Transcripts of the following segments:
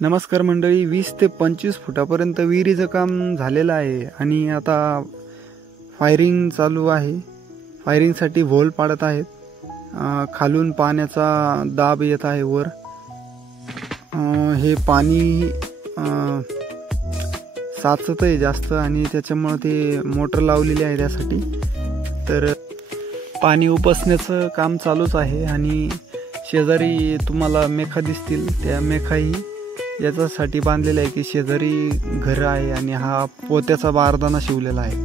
नमस्कार मंडळी, 20 ते 25 फुटापर्यंत विहिरीचं काम झालेलं आहे आणि आता फायरिंग चालू आहे. फायरिंगसाठी व्होल पाडत आहेत. खालून पाण्याचा दाब येत आहे वर. हे पाणी साचत आहे जास्त आणि त्याच्यामुळे ते मोटर लावलेली आहे त्यासाठी. तर पाणी उपसण्याचं काम चालूच आहे आणि शेजारी तुम्हाला मेखा दिसतील. त्या मेखाही याच्यासाठी बांधलेला आहे की शेजारी घर आहे आणि हा पोत्याचा बारदाना शिवलेला आहे.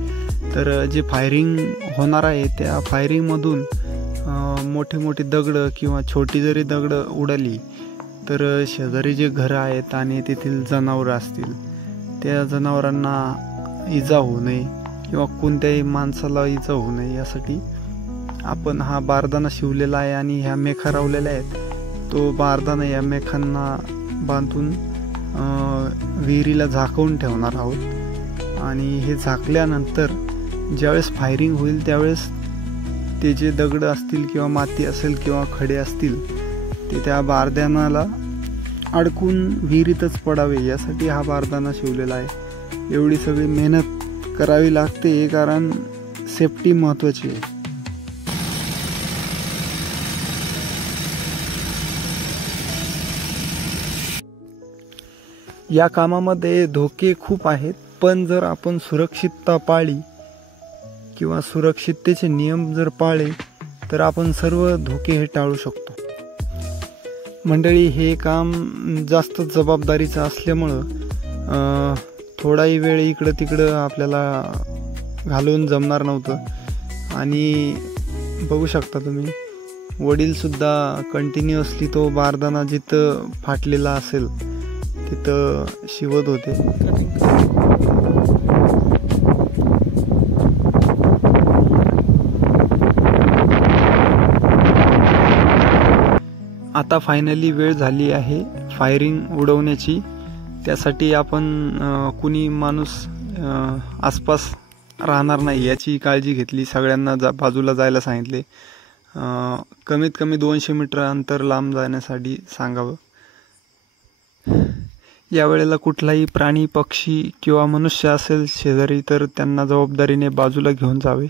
तर जे फायरिंग होणार आहे त्या फायरिंगमधून मोठे मोठे दगड किंवा छोटी जरी दगड उडाली तर शेजारी जे घरं आहेत आणि तेथील जनावरं असतील त्या जनावरांना इजा होऊ नये किंवा कोणत्याही माणसाला इजा होऊ नये यासाठी आपण हा बारदाना शिवलेला आहे आणि ह्या मेखा लावलेल्या आहेत. तो बारदाना या मेखांना बांधून विहिरीला झाकवून ठेवणार आहोत आणि हे झाकल्यानंतर ज्यावेळेस फायरिंग होईल त्यावेळेस ते जे दगड असतील किंवा माती असेल किंवा खडे असतील ते त्या बारदानाला अडकून विहिरीतच पडावे यासाठी हा बारदाना शिवलेला आहे. एवढी सगळी मेहनत करावी लागते कारण सेफ्टी महत्त्वाची आहे. या कामामध्ये धोके खूप आहेत, पण जर आपण सुरक्षितता पाळली किंवा सुरक्षिततेचे नियम जर पाळले तर आपण सर्व धोके हे टाळू शकतो. मंडळी, हे काम जास्त जबाबदारीचं असल्यामुळं थोडाही वेळ इकडं तिकडं आपल्याला घालवून जमणार नव्हतं आणि बघू शकता तुम्ही वडीलसुद्धा कंटिन्युअसली तो बारदाना जिथं फाटलेला असेल तिथं शिवत होते. आता फायनली वेळ झाली आहे फायरिंग उडवण्याची. त्यासाठी आपण कुणी माणूस आसपास राहणार नाही याची काळजी घेतली. सगळ्यांना बाजूला जायला सांगितले. कमीत कमी 200 मीटर अंतर लांब जाण्यासाठी सांगावं. यावेळेला कुठलाही प्राणी, पक्षी किंवा मनुष्य असेल शेजारी तर त्यांना जबाबदारीने बाजूला घेऊन जावे.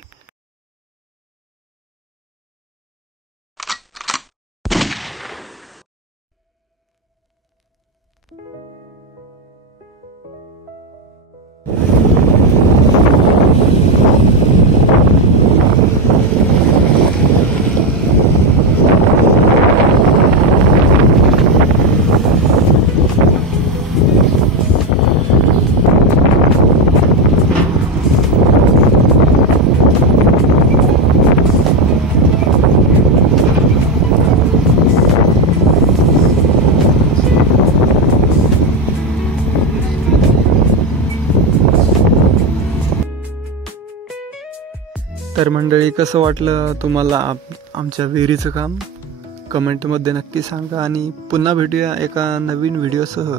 तर मंडळी, कसं वाटलं तुम्हाला आमच्या विहिरीचं काम? कमेंटमध्ये नक्की सांगा आणि पुन्हा भेटूया एका नवीन व्हिडिओसह.